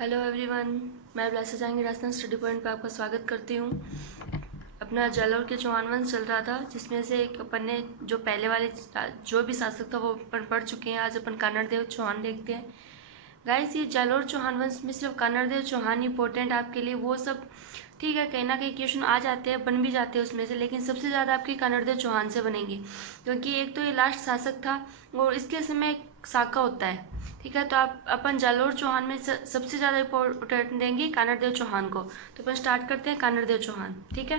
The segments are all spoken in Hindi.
हेलो एवरीवन, मैं अभिलाषा जहांगीर राजस्थान स्टडी पॉइंट पर आपका स्वागत करती हूँ। अपना जालौर के चौहान वंश चल रहा था, जिसमें से एक अपन ने जो पहले वाले जो भी शासक था वो अपन पढ़ चुके हैं। आज अपन कानड़देव चौहान देखते हैं। गाइस, ये जालौर चौहान वंश में सिर्फ कानड़देव चौहान इंपॉर्टेंट आपके लिए, वो सब ठीक है, कहीं ना कहीं क्वेश्चन आ जाते हैं, बन भी जाते हैं उसमें से, लेकिन सबसे ज़्यादा आपके कानड़देव चौहान से बनेंगे, क्योंकि एक तो ये लास्ट शासक था और इसके समय एक साका होता है। ठीक है, तो आप अपन जालौर चौहान में सबसे ज़्यादा इम्पोर्टेंट देंगे कानड़देव चौहान को। तो अपन स्टार्ट करते हैं कानड़देव चौहान। ठीक है,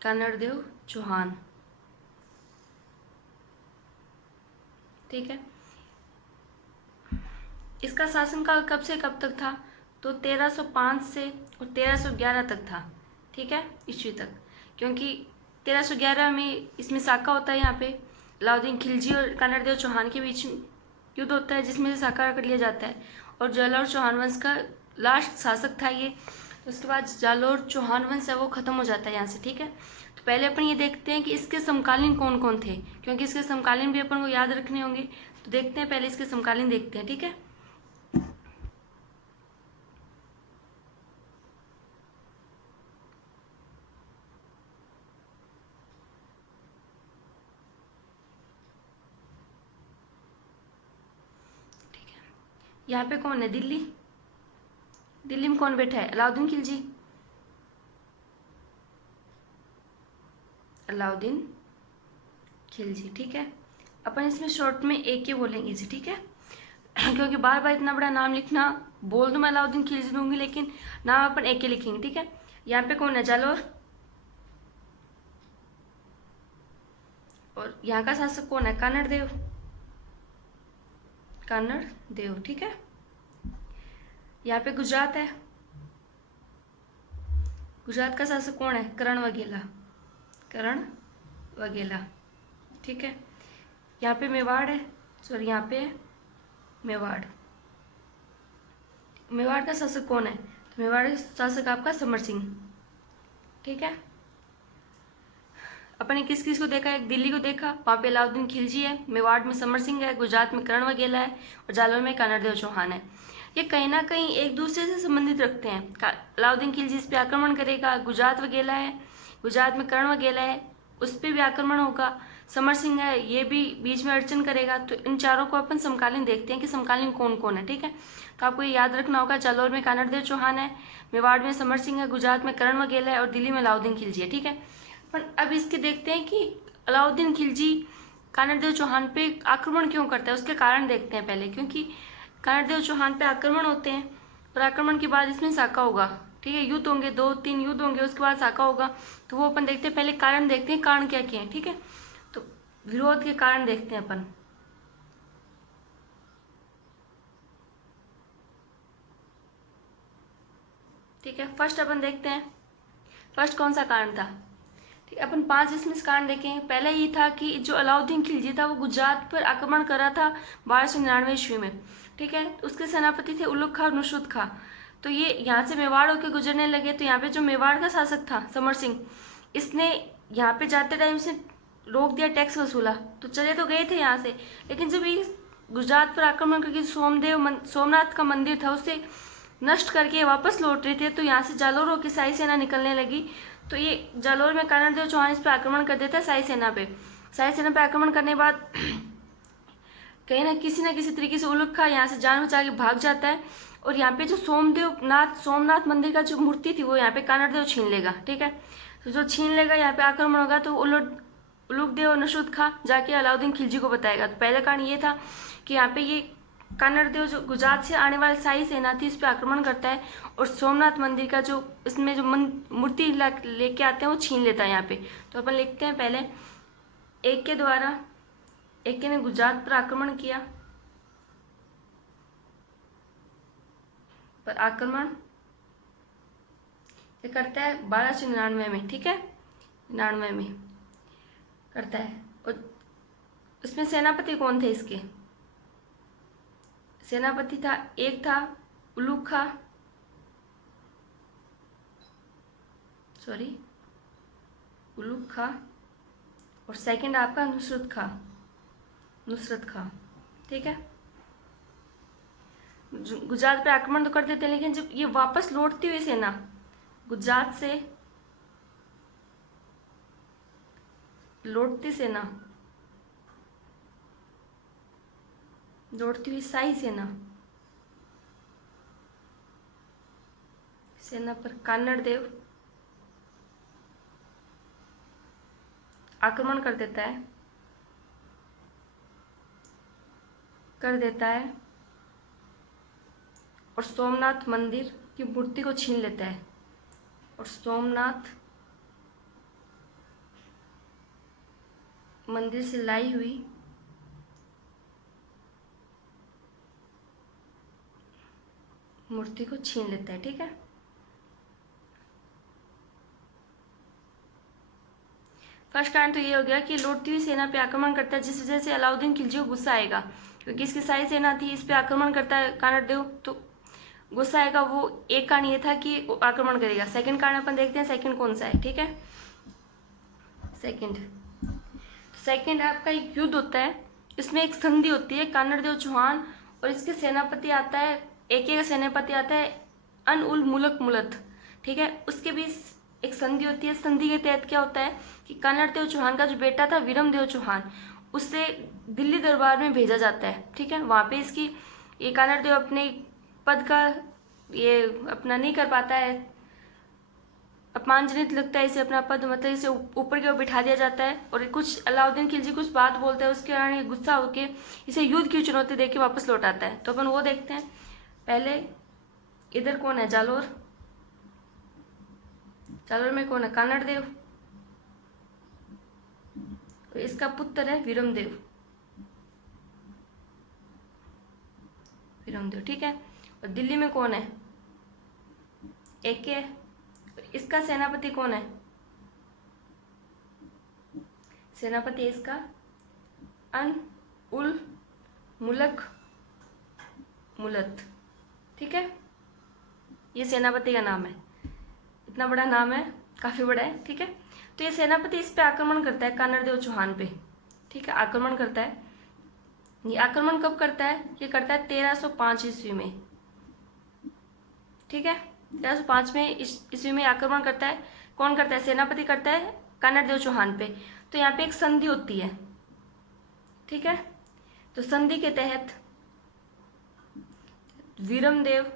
कानड़देव चौहान। ठीक है, इसका शासनकाल कब से कब तक था? तो 1305 से और 1311 तक था। ठीक है, ईस्वी तक, क्योंकि 1311 में इसमें साका होता है। यहाँ पे अलाउद्दीन खिलजी और कानड़देव चौहान के बीच युद्ध होता है, जिसमें से साका कर लिया जाता है, और जालौर चौहान वंश का लास्ट शासक था ये। तो उसके बाद जालौर चौहान वंश है वो खत्म हो जाता है यहाँ से। ठीक है, तो पहले अपन ये देखते हैं कि इसके समकालीन कौन कौन थे, क्योंकि इसके समकालीन भी अपन को याद रखने होंगे। तो देखते हैं, पहले इसके समकालीन देखते हैं। ठीक है, यहाँ पे कौन है? दिल्ली। दिल्ली में कौन बैठा है? अलाउद्दीन खिलजी। अलाउद्दीन खिलजी। ठीक है, अपन इसमें शॉर्ट में एक के बोलेंगे इसे। ठीक है, क्योंकि बार बार इतना बड़ा नाम लिखना, बोल दूं मैं अलाउद्दीन खिलजी दूंगी, लेकिन नाम अपन एक के लिखेंगे। ठीक है, यहाँ पे कौन है? जालौर। और यहाँ का शासक कौन है? कानड़देव। कानड़देव। ठीक है, यहाँ पे गुजरात है। गुजरात का शासक कौन है? करण वघेला। करण वघेला। ठीक है, यहाँ पे मेवाड़ है। सॉरी, यहाँ पे मेवाड़। मेवाड़ का शासक कौन है? तो मेवाड़ का शासक आपका समर सिंह। ठीक है, अपन ने किस किस को देखा? एक दिल्ली को देखा, वहाँ पे अलाउद्दीन खिलजी है, मेवाड़ में समर सिंह है, गुजरात में करण वघेला है, और जालौर में कानड़देव चौहान है। ये कहीं ना कहीं एक दूसरे से संबंधित रखते हैं। अलाउद्दीन खिलजी इस पे आक्रमण करेगा, गुजरात वघेला है, गुजरात में करण वघेला है, उस पर भी आक्रमण होगा। समर सिंह है, ये भी बीच में अड़चन करेगा। तो इन चारों को अपन समकालीन देखते हैं कि समकालीन कौन कौन है। ठीक है, तो आपको ये याद रखना होगा, जालौर में कानड़देव चौहान है, मेवाड़ में समर सिंह है, गुजरात में करण वघेला है, और दिल्ली में अलाउद्दीन खिलजी है। ठीक है, पर अब इसके देखते हैं कि अलाउद्दीन खिलजी कानड़देव चौहान पे आक्रमण क्यों करता है, उसके कारण देखते हैं पहले। क्योंकि कानड़देव चौहान पे आक्रमण होते हैं, और आक्रमण के बाद इसमें साका होगा। ठीक है, युद्ध होंगे, 2-3 युद्ध होंगे, उसके बाद साका होगा। तो वो अपन देखते हैं, पहले कारण देखते हैं, कारण क्या क्या है। ठीक है, तो विरोध के कारण देखते हैं अपन। ठीक है, फर्स्ट अपन देखते हैं, फर्स्ट कौन सा कारण था। ठीक है, अपन 5 इसमें कारण देखेंगे। पहला ये था कि जो अलाउद्दीन खिलजी था वो गुजरात पर आक्रमण कर रहा था 1299 ईस्वी में। ठीक है, तो उसके सेनापति थे उलुग खां और नुसरत खां। तो ये यहाँ से मेवाड़ होकर गुजरने लगे। तो यहाँ पे जो मेवाड़ का शासक था समर सिंह, इसने यहाँ पे जाते टाइम से रोक दिया, टैक्स वसूला। तो चले तो गए थे यहाँ से, लेकिन जब ये गुजरात पर आक्रमण करके सोमनाथ का मंदिर था उसे नष्ट करके वापस लौट रहे थे, तो यहाँ से जालौर की शाही सेना निकलने लगी। तो ये जालौर में कानड़देव चौहान इस पर आक्रमण कर देता है शाही सेना पे। शाही सेना पे आक्रमण करने के बाद कहीं ना किसी तरीके से उलुग खां यहाँ से जान बचा के भाग जाता है, और यहाँ पे जो सोमनाथ मंदिर का जो मूर्ति थी वो यहाँ पे कानड़देव छीन लेगा। ठीक है, तो जो छीन लेगा, यहाँ पे आक्रमण होगा, तो उलुगदेव और नुसरत खां जाके अलाउद्दीन खिलजी को बताएगा। तो पहला कारण ये था कि यहाँ पे ये कानड़देव जो गुजरात से आने वाली शाही सेना थी इस पर आक्रमण करता है, और सोमनाथ मंदिर का जो इसमें जो मूर्ति लेके आते हैं वो छीन लेता है यहाँ पे। तो अपन लिखते हैं पहले, एक के द्वारा, एक के ने गुजरात पर आक्रमण किया, पर आक्रमण ये करता है 1299 में। ठीक है, 99 में करता है। और उसमें सेनापति कौन थे इसके? सेनापति था, एक था उलुग खां, उलुग खां, और सेकंड आपका नुसरत खां। ठीक है, गुजरात पर आक्रमण तो कर देते हैं, लेकिन जब ये वापस लौटती हुई सेना गुजरात से लौटती हुई शाही सेना पर कान्नड़ देव आक्रमण कर देता है और सोमनाथ मंदिर की मूर्ति को छीन लेता है, और सोमनाथ मंदिर से लाई हुई मूर्ति को छीन लेता है। ठीक है, फर्स्ट कारण तो ये हो गया कि लौटती हुई सेना पे आक्रमण करता है, जिस वजह से अलाउद्दीन खिलजी को गुस्सा आएगा, क्योंकि इसकी शाही सेना थी, इस पे आक्रमण करता है कान्नड़ देव तो गुस्सा आएगा। वो एक कारण ये था कि आक्रमण करेगा। सेकंड कारण अपन देखते हैं, सेकंड कौन सा है। ठीक है, सेकंड आपका एक युद्ध होता है, इसमें एक संधि होती है, कान्नड़ देव चौहान और इसके सेनापति आता है, एक सेनापति आता है अन उल मुलक मुलत। ठीक है, उसके बीच एक संधि होती है। संधि के तहत क्या होता है कि कान्नड़ देव चौहान का जो बेटा था वीरम देव चौहान, उससे दिल्ली दरबार में भेजा जाता है। ठीक है, वहाँ पे इसकी ये कान्नड़ देव अपने पद का ये अपना नहीं कर पाता है, अपमानजनित लगता है इसे अपना पद, मतलब इसे ऊपर की ओर बिठा दिया जाता है, और कुछ अलाउद्दीन खिलजी कुछ बात बोलता है, उसके कारण ये गुस्सा होकर इसे युद्ध की चुनौती देके वापस लौट आता है। तो अपन वो देखते हैं। पहले इधर कौन है, जालोर में कौन है, कान्नड़ देव, इसका पुत्र है वीरम देव। ठीक है, और दिल्ली में कौन है, एक है, इसका सेनापति कौन है, सेनापति इसका अन उल मुलक मुलत। ठीक है, ये सेनापति का नाम है, इतना बड़ा नाम है, काफ़ी बड़ा है। ठीक है, तो ये सेनापति इस पे आक्रमण करता है कान्नड़ देव चौहान पे। ठीक है, आक्रमण करता है। ये आक्रमण कब करता है, ये करता है 1305 ईस्वी में। ठीक है, 1305 में ईस्वी में आक्रमण करता है। कौन करता है, सेनापति करता है कान्नड़ देव चौहान पे। तो यहाँ पे एक संधि होती है। ठीक है, तो संधि के तहत वीरम देव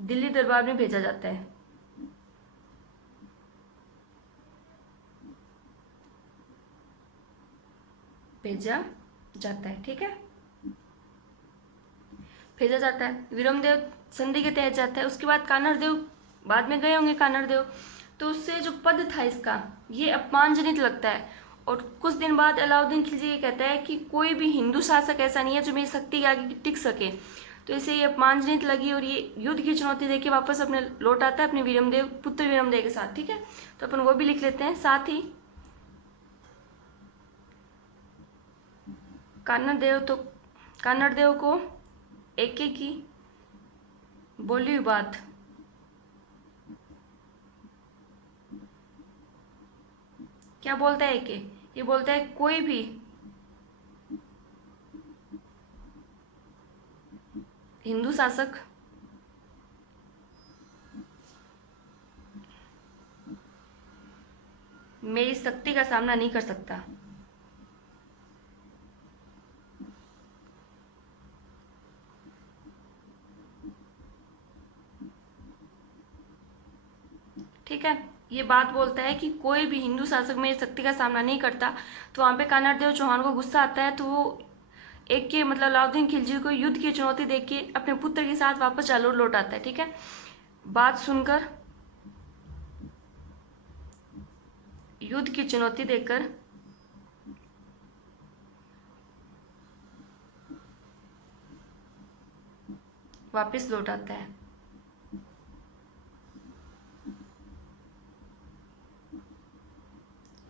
दिल्ली दरबार में भेजा जाता है। ठीक है, भेजा जाता है, वीरम देव संधि के तहत जाता है। उसके बाद कान्नड़ देव बाद में गए होंगे, कान्नड़ देव, तो उससे जो पद था इसका ये अपमानजनित लगता है। और कुछ दिन बाद अलाउद्दीन खिलजी ये कहता है कि कोई भी हिंदू शासक ऐसा नहीं है जो मेरी शक्ति के आगे टिक सके। तो इसे ये अपमानजनित लगी और ये युद्ध की चुनौती देके वापस अपने लौट आता है अपने पुत्र वीरम देव के साथ। ठीक है, तो अपन वो भी लिख लेते हैं। साथ ही कान्नड़ देव को एक की बोली हुई बात क्या बोलता है, ये बोलता है कोई भी हिंदू शासक मेरी शक्ति का सामना नहीं कर सकता। ठीक है, ये बात बोलता है कि कोई भी हिंदू शासक मेरी शक्ति का सामना नहीं करता। तो वहाँ पे कान्नड़ देव चौहान को गुस्सा आता है, तो वो एक के मतलब अलाउद्दीन खिलजी को युद्ध की चुनौती देके अपने पुत्र के साथ वापस जालोर लौट आता है। ठीक है, बात सुनकर युद्ध की चुनौती देकर वापस लौट आता है।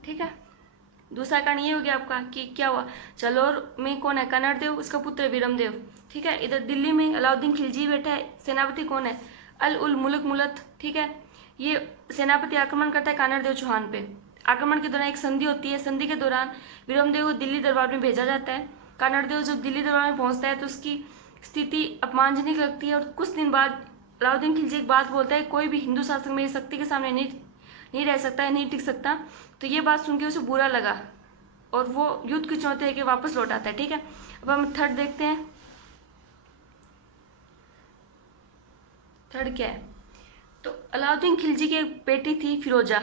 ठीक है, दूसरा कारण ये हो गया आपका कि क्या हुआ, जालोर में कौन है, कान्नड़ देव, उसका पुत्र वीरम देव। ठीक है, इधर दिल्ली में अलाउद्दीन खिलजी बैठा है, सेनापति कौन है, अल उल मुलक मुलत। ठीक है, ये सेनापति आक्रमण करता है कान्नड़ देव चौहान पे। आक्रमण के दौरान एक संधि होती है। संधि के दौरान वीरमदेव को दिल्ली दरबार में भेजा जाता है। कानड़देव जब दिल्ली दरबार में पहुंचता है तो उसकी स्थिति अपमानजनक लगती है और कुछ दिन बाद अलाउद्दीन खिलजी एक बात बोलता है, कोई भी हिंदू शासक मेरी शक्ति के सामने नहीं रह सकता है, नहीं टिक सकता। तो ये बात सुन के उसे बुरा लगा और वो युद्ध की चुनौती लेके वापस लौट आता है। ठीक है, अब हम थर्ड देखते हैं। थर्ड क्या है, तो अलाउद्दीन खिलजी की एक बेटी थी फिरोजा,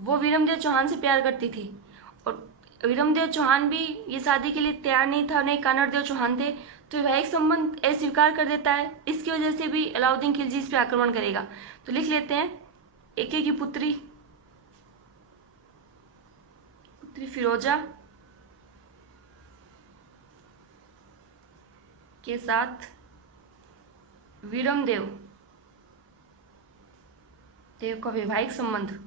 वो वीरमदेव चौहान से प्यार करती थी और वीरमदेव चौहान भी ये शादी के लिए तैयार नहीं था, नहीं कानड़देव चौहान थे। तो वैवाहिक संबंध अस्वीकार कर देता है। इसकी वजह से भी अलाउद्दीन खिलजी इस पर आक्रमण करेगा। तो लिख लेते हैं, एके की पुत्री फिरोजा के साथ वीरमदेव का वैवाहिक संबंध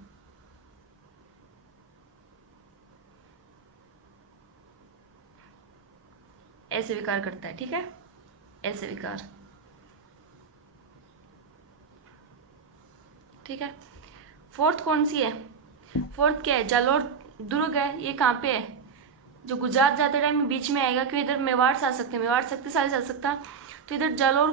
अस्वीकार करता है। ठीक है, अस्वीकार। ठीक है, फोर्थ कौन सी है, फोर्थ क्या है, जालोर दुर्ग है। ये कहाँ पे है, जो गुजरात जाते टाइम में बीच में आएगा, क्योंकि इधर मेवाड़ शासक थे, मेवाड़ शक्तिशाली शासक था। तो इधर जालोर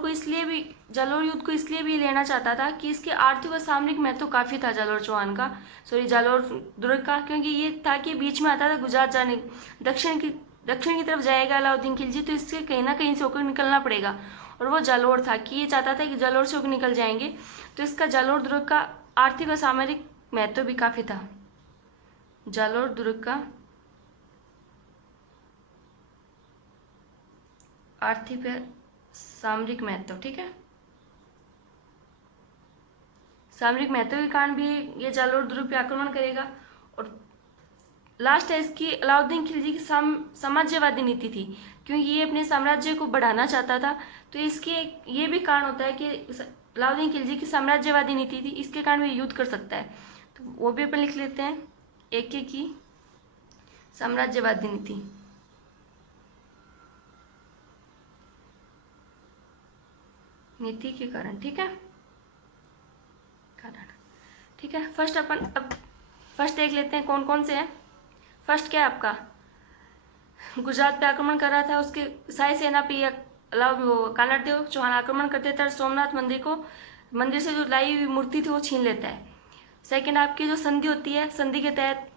युद्ध को इसलिए भी लेना चाहता था कि इसके आर्थिक और सामरिक महत्व तो काफ़ी था जालोर चौहान का, जालोर दुर्ग का, क्योंकि ये था कि बीच में आता था गुजरात जाने, दक्षिण की तरफ जाएगा अलाउद्दीन खिलजी, तो इससे कहीं ना कहीं से होकर निकलना पड़ेगा। और वो जालोर था कि ये चाहता था कि जालोर से होकर निकल जाएंगे, तो इसका जालोर दुर्ग का आर्थिक और सामरिक महत्व भी काफ़ी था। जालोर दुर्ग का आर्थिक और सामरिक महत्व। ठीक है, सामरिक महत्व के कारण भी ये जालोर दुर्ग पे आक्रमण करेगा। और लास्ट है इसकी, अलाउद्दीन खिलजी की साम्राज्यवादी नीति थी, क्योंकि ये अपने साम्राज्य को बढ़ाना चाहता था। तो इसके ये भी कारण होता है कि अलाउद्दीन खिलजी की साम्राज्यवादी नीति थी, इसके कारण भी युद्ध कर सकता है। तो वो भी अपन लिख लेते हैं, एके की साम्राज्यवादी नीति के कारण। ठीक है, कारण। ठीक है, फर्स्ट अपन अब फर्स्ट देख लेते हैं कौन कौन से हैं। फर्स्ट क्या है आपका, गुजरात पे आक्रमण कर रहा था, उसके शाही सेना पे कानड़देव चौहान आक्रमण कर देता है, सोमनाथ मंदिर से जो लाई हुई मूर्ति थी वो छीन लेता है। सेकंड आपकी जो संधि होती है, संधि के तहत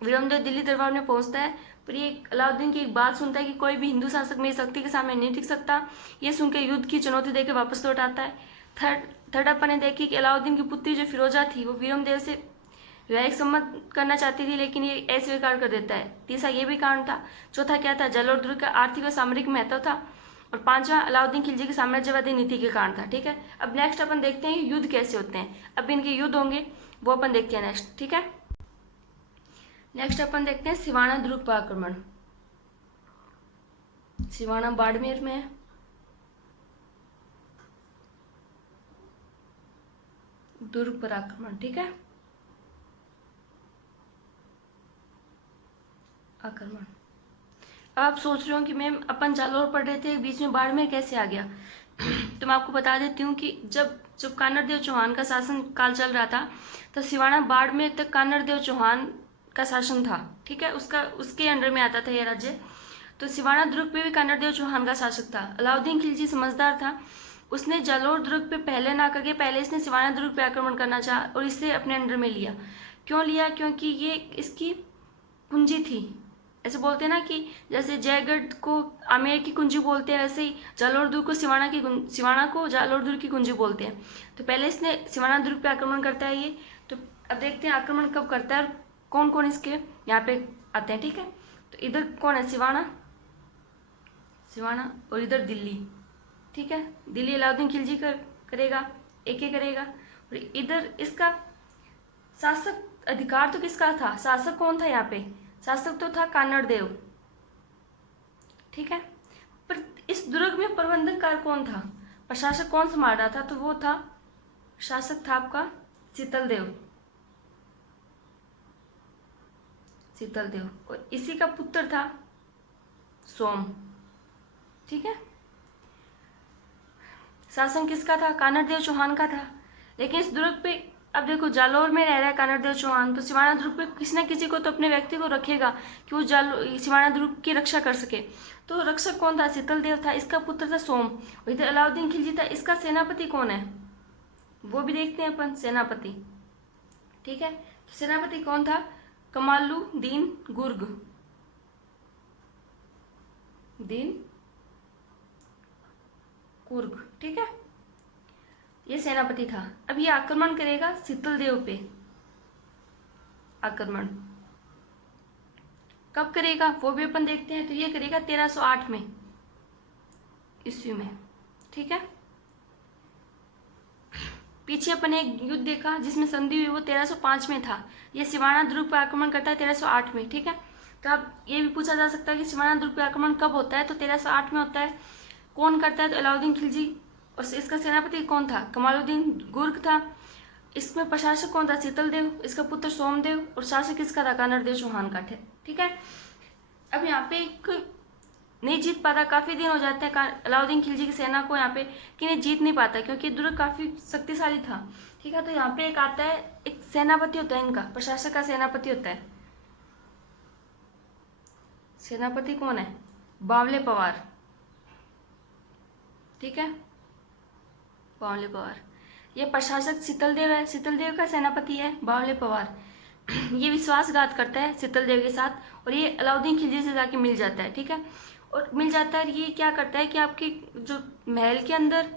वीरमदेव दिल्ली दरबार में पहुंचता है, पर ये अलाउद्दीन की एक बात सुनता है कि कोई भी हिंदू शासक मेरी शक्ति के सामने नहीं टिक सकता। ये सुनकर युद्ध की चुनौती देकर वापस लौट आता है। थर्ड अपन ने देखी कि अलाउद्दीन की पुत्री जो फिरोजा थी वो वीरमदेव से वैवाहिक संबंध करना चाहती थी, लेकिन ये अस्वीकार कर देता है। तीसरा ये भी कारण था। चौथा क्या था, जालोर दुर्ग का आर्थिक और सामरिक महत्व था। और पांचवा अलाउद्दीन खिलजी की साम्राज्यवादी नीति के कारण था। ठीक है, अब नेक्स्ट अपन देखते हैं युद्ध कैसे होते हैं। अब इनके युद्ध होंगे वो अपन देखते हैं नेक्स्ट। ठीक है, नेक्स्ट अपन देखते हैं सिवाना दुर्ग पर आक्रमण। सिवाना बाड़मेर में है। दुर्ग पर आक्रमण। ठीक है, आक्रमण। अब आप सोच रहे हो कि मैम अपन जालोर पढ़ रहे थे, बीच में बाड़मेर कैसे आ गया। तो मैं आपको बता देती हूँ कि जब कानड़देव चौहान का शासन काल चल रहा था, तो सिवाना बाड़मेर तक कानड़देव चौहान का शासन था। ठीक है, उसके अंडर में आता था यह राज्य। तो सिवाना दुर्ग पे भी कानड़देव चौहान का शासक था। अलाउद्दीन खिलजी समझदार था, उसने जालोर दुर्ग पे पहले ना करके पहले इसने सिवाना दुर्ग पे आक्रमण करना चाहा और इसे अपने अंडर में लिया। क्यों लिया, क्योंकि ये इसकी कुंजी थी। ऐसे बोलते हैं ना कि जैसे जयगढ़ को आमेर की कुंजी बोलते हैं, वैसे ही जालोर दुर्ग को सिवाना को जालोर दुर्ग की कुंजी बोलते हैं। तो पहले इसने सिवाना दुर्ग पे आक्रमण करता है ये। तो अब देखते हैं आक्रमण कब करता है और कौन कौन इसके यहाँ पे आते हैं। ठीक है, तो इधर कौन है, सिवाना और इधर दिल्ली। ठीक है, दिल्ली अलाउद्दीन खिलजी करेगा, एक करेगा। और इधर इसका शासक अधिकार तो किसका था, शासक कौन था यहाँ पे, शासक तो था कानड़देव। ठीक है, पर इस दुर्ग में प्रबंधनकार कौन था, प्रशासक कौन संभाल रहा था, तो वो था शासक था आपका शीतलदेव। और इसी का पुत्र था सोम। ठीक है, शासन किसका था, कानड़देव चौहान का था। लेकिन इस दुर्ग पे अब देखो जालौर में रह रहा है कानड़देव चौहान, तो सिवाना दुर्ग पे किसी न किसी को तो अपने व्यक्ति को रखेगा कि वो सिवाना दुर्ग की रक्षा कर सके। तो रक्षक कौन था? शीतल देव था, इसका पुत्र था सोम। और इधर अलाउद्दीन खिलजी था, इसका सेनापति कौन है वो भी देखते हैं अपन, सेनापति। ठीक है, तो सेनापति कौन था? कमालुद्दीन गुर्ग, दीन गुर्ग। ठीक है, ये सेनापति था। अब ये आक्रमण करेगा शीतल देव पे। आक्रमण कब करेगा वो भी अपन देखते हैं। तो ये करेगा 1308 में, ईस्वी में। ठीक है, पीछे अपन एक युद्ध देखा जिसमें संधि हुई, वो 1305 में था। ये सिवाना दुर्ग पर आक्रमण करता है 1308 में। ठीक है, तो अब ये भी पूछा जा सकता है कि सिवाना दुर्ग पर आक्रमण कब होता है? तो 1308 में होता है। कौन करता है? तो अलाउद्दीन खिलजी। और इसका सेनापति कौन था? कमालुद्दीन गुर्ग था। इसमें प्रशासक कौन था? शीतल देव, इसका पुत्र सोमदेव। और शासक इसका था कानड़देव चौहान का। ठीक है, अब यहाँ पे एक नहीं जीत पाता, काफी दिन हो जाते हैं अलाउद्दीन खिलजी की सेना को यहाँ पे कि नहीं जीत नहीं पाता, क्योंकि दुर्ग काफी शक्तिशाली था। ठीक है, तो यहाँ पे एक आता है, एक सेनापति होता है इनका, प्रशासक का सेनापति होता है। सेनापति कौन है? बावले पवार। ठीक है, बावले पवार। ये प्रशासक शीतल देव है, शीतल देव का सेनापति है बावले पवार। ये विश्वासघात करता है शीतल देव के साथ, और ये अलाउद्दीन खिलजी से जाके मिल जाता है। ठीक है, और मिल जाता है, ये क्या करता है कि आपके जो महल के अंदर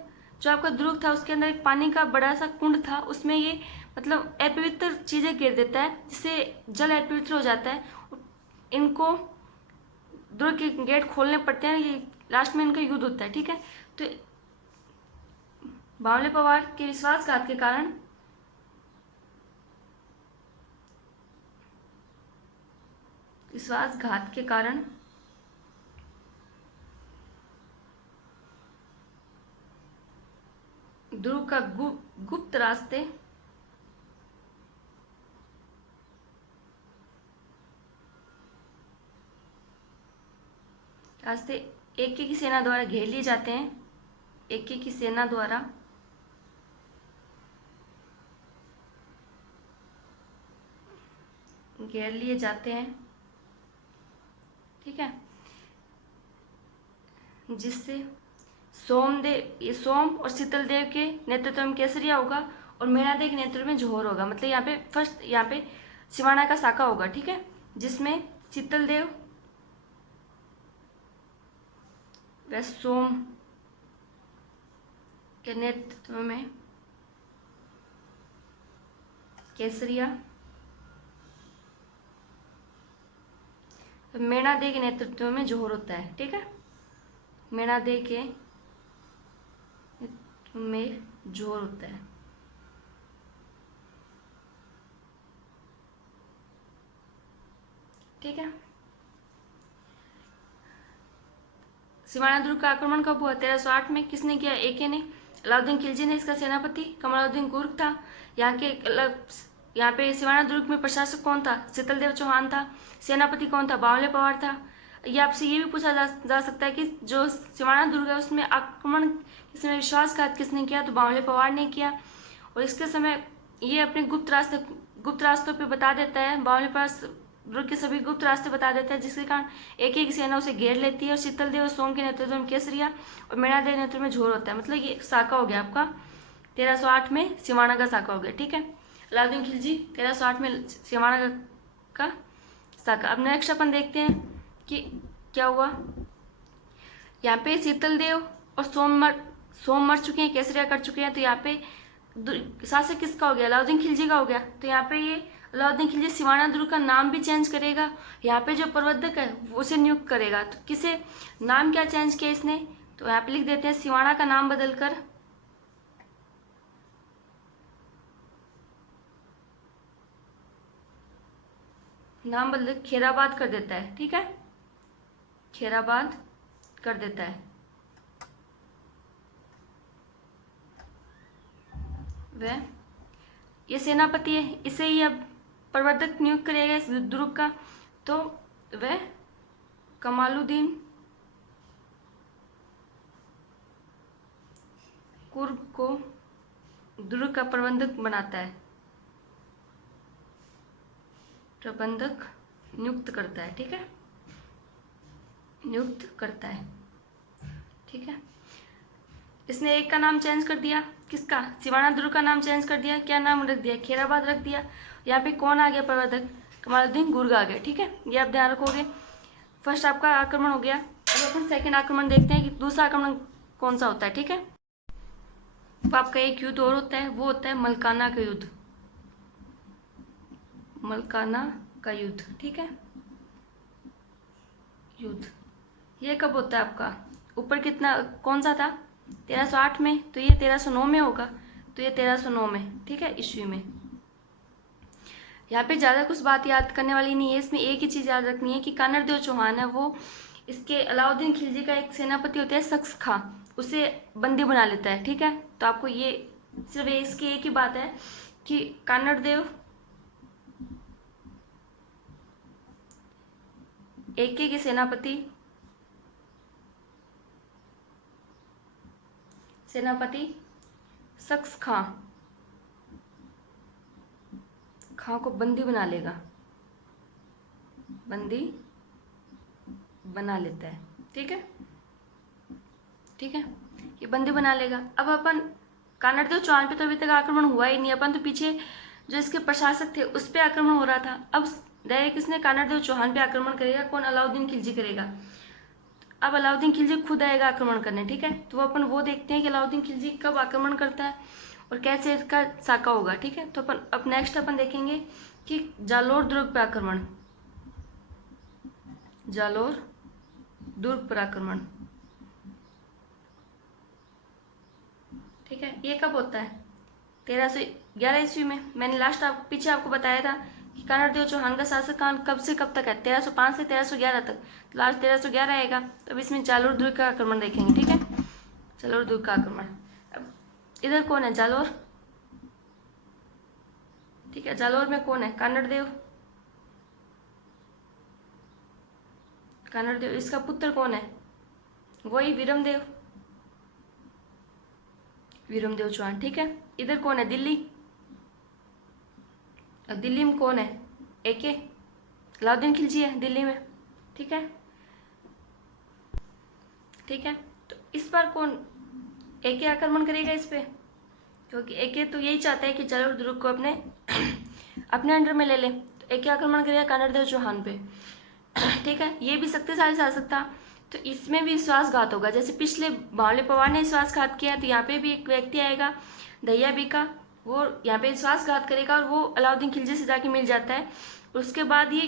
जो आपका दुर्ग था उसके अंदर एक पानी का बड़ा सा कुंड था, उसमें ये मतलब अपवित्र चीजें गिर देता है, जिससे जल अपवित्र हो जाता है। इनको दुर्ग के गेट खोलने पड़ते हैं, ये लास्ट में इनका युद्ध होता है। ठीक है, तो बावले पवार के विश्वासघात के कारण दुर्ग का गुप्त रास्ते एक की सेना द्वारा घेर लिए जाते हैं। एक की सेना द्वारा घेर लिए जाते हैं। ठीक है, जिससे ये सोम और शीतल देव के नेतृत्व में केसरिया होगा और मेणादेव के नेतृत्व में जोहर होगा। मतलब यहाँ पे सिवाना का साका होगा। ठीक है, जिसमें शीतल देव व सोम के नेतृत्व में केसरिया, मेणादेव के नेतृत्व में जोहर होता है। ठीक है, मेणादेव के नेतृत्व में जोहर होता है। ठीक है, सिवाना दुर्ग का आक्रमण कब हुआ? 1308 में। किसने किया? एके ने। अलाउद्दीन खिलजी ने। इसका सेनापति कमालुद्दीन गुर्ग था। यहाँ पे सिवाना दुर्ग में प्रशासक कौन था? शीतल देव चौहान था। सेनापति कौन था? बावले पवार था। ये आपसे ये भी पूछा जा सकता है कि जो सिवाना दुर्ग है उसमें आक्रमण किसने, विश्वासघात किसने किया? तो बावले पवार ने किया। और इसके समय ये अपने गुप्त रास्तों पे बता देता है, बावले पवार दुर्ग के सभी गुप्त रास्ते बता देता है, जिसके कारण एक सेना उसे घेर लेती है। और शीतल देव और सोम के नेतृत्व में केसरिया और मेणादेव नेतृत्व में जोहर होता है। मतलब ये साका हो गया आपका 1308 में सिवाना का साका हो गया। ठीक है, अलाउद्दीन खिलजी 1308 में सिवाना का साका। अब नेक्स्ट अपन देखते हैं कि क्या हुआ। यहाँ पे शीतल देव और सोम मर चुके हैं, केसरिया कर चुके हैं। तो यहाँ पे शासक किसका हो गया? अलाउद्दीन खिलजी का हो गया। तो यहाँ पे ये अलाउद्दीन खिलजी सिवाना दुर्ग का नाम भी चेंज करेगा। यहाँ पे जो प्रबंधक है उसे नियुक्त करेगा। तो किसे नाम क्या चेंज किया इसने? तो यहाँ पे लिख देते हैं सिवाना का नाम बदलकर खेराबाद कर देता है। ठीक है, खेराबाद कर देता है। वह ये सेनापति है, इसे ही अब प्रवर्तक नियुक्त करेगा इस दुर्ग का। तो वह कमालुद्दीन गुर्ग को दुर्ग का प्रबंधक बनाता है। प्रबंधक नियुक्त करता है, ठीक है, नियुक्त करता है, ठीक है। इसने एक का नाम चेंज कर दिया, किसका, सिवाना दुर्ग का नाम चेंज कर दिया, क्या नाम रख दिया, खैराबाद रख दिया। यहाँ पे कौन आ गया प्रबंधक, कमालुद्दीन गुर्ग आ गया, ठीक है, ये आप ध्यान रखोगे। फर्स्ट आपका आक्रमण हो गया। अब अपन सेकंड आक्रमण देखते हैं कि दूसरा आक्रमण कौन सा होता है, ठीक है। अब आपका एक युद्ध और होता है, वो होता है मलकाना का युद्ध, मलकाना का युद्ध, ठीक है, युद्ध। ये कब होता है आपका, ऊपर कितना कौन सा था, 1308 में, तो ये 1309 में होगा, तो ये 1309 में, ठीक है, ईस्वी में। यहाँ पे ज़्यादा कुछ बात याद करने वाली नहीं है, इसमें एक ही चीज़ याद रखनी है कि कानरदेव चौहान है वो इसके अलाउद्दीन खिलजी का एक सेनापति होता है शख्स खां, उसे बंदी बना लेता है, ठीक है। तो आपको ये सिर्फ इसकी एक ही बात है कि कानरदेव एके के सेनापति शख्स खां को बंदी बना लेगा, बंदी बना लेता है, ठीक है, ठीक है, ये बंदी बना लेगा। अब अपन कानरदेव चौहान पे तो अभी तक आक्रमण हुआ ही नहीं, अपन तो पीछे जो इसके प्रशासक थे उस पर आक्रमण हो रहा था। अब डायरेक्ट किसने, कानरदेव चौहान पे आक्रमण करेगा, कौन, अलाउद्दीन खिलजी करेगा। अब अलाउद्दीन खिलजी खुद आएगा आक्रमण करने, ठीक है। तो अपन वो देखते हैं कि अलाउद्दीन खिलजी कब आक्रमण करता है और कैसे इसका साका होगा, ठीक है। तो अपन अब नेक्स्ट अपन देखेंगे कि जालोर दुर्ग पर आक्रमण, जालोर दुर्ग पर आक्रमण, ठीक है। ये कब होता है, 1311 ईस्वी में। मैंने लास्ट पीछे आपको बताया था कि कानरदेव चौहान का शासक काल कब से कब तक है, 1305 से 1311 तक, लास्ट 1311 आएगा। तो अब इसमें जालोर दुर्ग का आक्रमण देखेंगे, ठीक है, जालोर दुर्ग का आक्रमण। अब इधर कौन है, जालोर, ठीक है, जालोर में कौन है, कानरदेव, कानरदेव, इसका पुत्र कौन है, वही विरमदेव, विरमदेव चौहान, ठीक है। इधर कौन है, दिल्ली, और दिल्ली में कौन है, एके, अलाउद्दीन खिलजी है दिल्ली में, ठीक है, ठीक है। तो इस बार कौन, एके आक्रमण करेगा इस पे, क्योंकि एके तो यही चाहता है कि जालोर दुर्ग को अपने अपने अंडर में ले ले। तो एके आक्रमण करेगा कानरदेव चौहान पे, ठीक है। ये भी शक्तिशाली शासक था, तो इसमें भी विश्वासघात होगा, जैसे पिछले बावले पवार ने विश्वासघात किया, तो यहाँ पे भी एक व्यक्ति आएगा दहिया बीका, वो यहाँ पे विश्वासघात करेगा और वो अलाउद्दीन खिलजी से जाके मिल जाता है। उसके बाद ये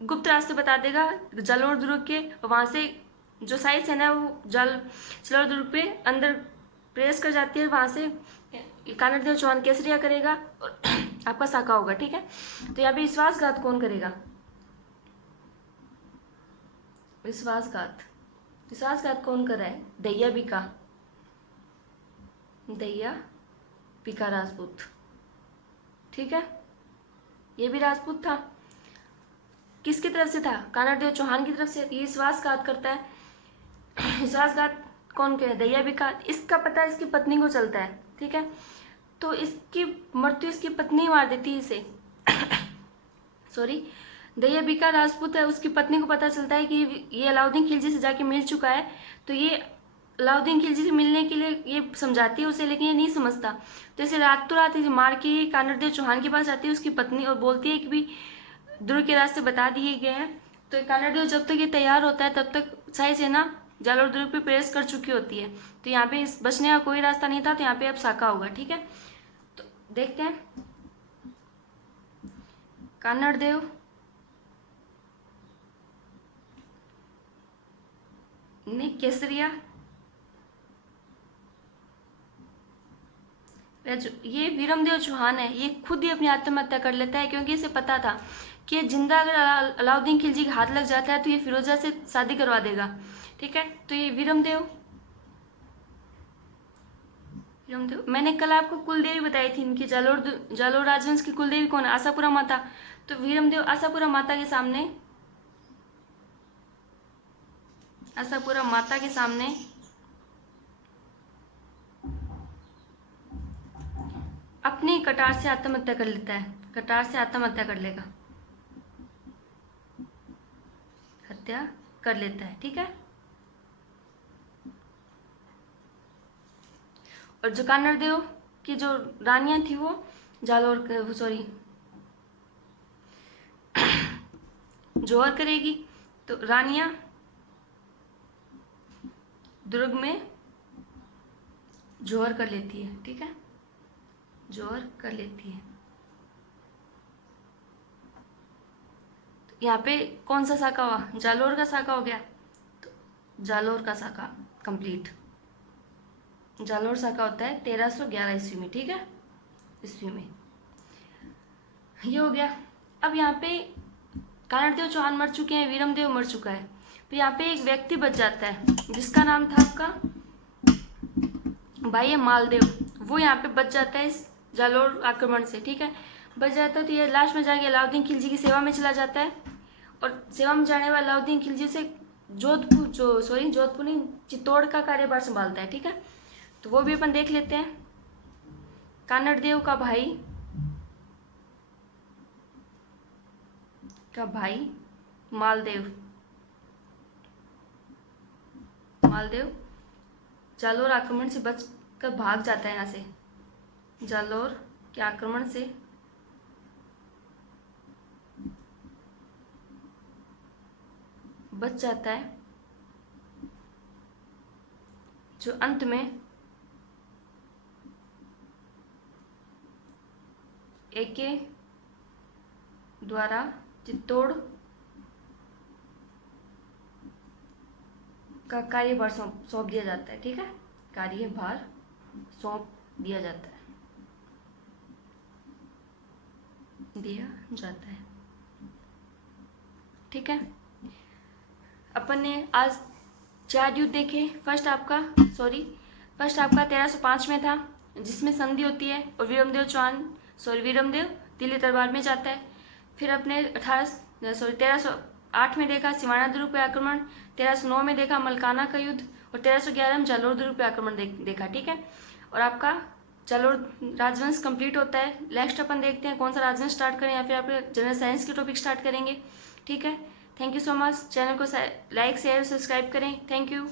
गुप्त रास्ते बता देगा जालोर दुर्ग के, वहाँ से जो शाही सेना है वो जालोर दुर्ग पे अंदर प्रवेश कर जाती है, वहाँ से कानरदेव चौहान केसरिया करेगा और आपका साका होगा, ठीक है। तो यहाँ पे विश्वासघात कौन करेगा, विश्वासघात, विश्वासघात कौन कर रहा है, दहिया बीका, दहिया बीका राजपूत, ठीक है। ये भी राजपूत था, किसकी तरफ से था, कानरदेव चौहान की तरफ से। ये विश्वासघात करता है, विश्वासघात कौन करे, दहिया बीका। इसका पता इसकी पत्नी को चलता है, ठीक है। तो इसकी मृत्यु इसकी पत्नी मार देती है इसे सॉरी, दहिया बीका राजपूत है, उसकी पत्नी को पता चलता है कि ये अलाउद्दीन खिलजी से जाके मिल चुका है, तो ये अलाउद्दीन खिलजी से मिलने के लिए ये समझाती है उसे, लेकिन ये नहीं समझता। तो इसे रातों रात मार के ये कानरदेव चौहान के पास आती है उसकी पत्नी, और बोलती है कि भी दुर्ग के रास्ते बता दिए गए हैं। तो कानरदेव जब तक ये तैयार होता है तब तक शाही सेना जालोर दुर्ग पे प्रवेश कर चुकी होती है। तो यहाँ पे इस बचने का कोई रास्ता नहीं था, तो यहाँ पे अब साका होगा, ठीक है। तो देखते हैं, कानरदेव ने केसरिया, ये विरमदेव चौहान है, ये खुद ही अपनी आत्महत्या कर लेता है, क्योंकि इसे पता था कि जिंदा अगर अलाउद्दीन खिलजी के हाथ लग जाता है तो ये फिरोजा से शादी करवा देगा, ठीक है। तो ये विरमदेव, मैंने कल आपको कुलदेवी बताई थी इनकी, जालोर राजवंश की कुलदेवी कौन है, आशापुरा माता। तो विरमदेव आशापुरा माता के सामने, आशापुरा माता के सामने अपनी कटार से आत्महत्या कर लेता है, कटार से आत्महत्या कर लेगा, आत्महत्या कर लेता है। ठीक है, और जो कानड़देव की जो रानियां थी वो जालोर सॉरी जौहर करेगी, तो रानियां दुर्ग में जौहर कर लेती है। ठीक है, जौहर कर लेती है। तो यहाँ पे कौन सा साका हुआ? जालोर का साका हो गया, तो जालोर का साका कंप्लीट। जालोर साका होता है 1311 ईस्वी में। ठीक है, ईस्वी में ये हो गया। अब यहाँ पे कानड़देव चौहान मर चुके हैं, वीरमदेव मर चुका है, तो यहाँ पे एक व्यक्ति बच जाता है जिसका नाम था आपका भाई मालदेव। वो यहाँ पे बच जाता है इस जालोर आक्रमण से। ठीक है, बच जाता है, तो ये लास्ट में जाके अलाउद्दीन खिलजी की सेवा में चला जाता है, और सेवा में जाने वाला अलाउद्दीन खिलजी से जोधपुर नहीं, चित्तौड़ का कार्यभार संभालता है। ठीक है, तो वो भी अपन देख लेते हैं। कानड़देव का भाई मालदेव जालोर आक्रमण से बचकर भाग जाता है। यहाँ से जालोर के आक्रमण से बच जाता है, जो अंत में एके द्वारा चित्तौड़ का कार्यभार सौंप दिया जाता है। ठीक है, कार्यभार सौंप दिया जाता है। ठीक है, अपन ने आज 4 युद्ध देखे। फर्स्ट आपका 1305 में था, जिसमें संधि होती है और वीरमदेव दिल्ली दरबार में जाता है। फिर अपने 1308 में देखा सिवाना दुर्ग पे आक्रमण, 1309 में देखा मलकाना का युद्ध, और 1311 में जालोर दुर्ग पे आक्रमण देखा। ठीक है, और आपका जालोर राजवंश कंप्लीट होता है। नेक्स्ट अपन देखते हैं कौन सा राजवंश स्टार्ट करें, या फिर आपके जनरल साइंस के टॉपिक स्टार्ट करेंगे। ठीक है, thank you so much. Channel को लाइक शेयर सब्सक्राइब करें। Thank you.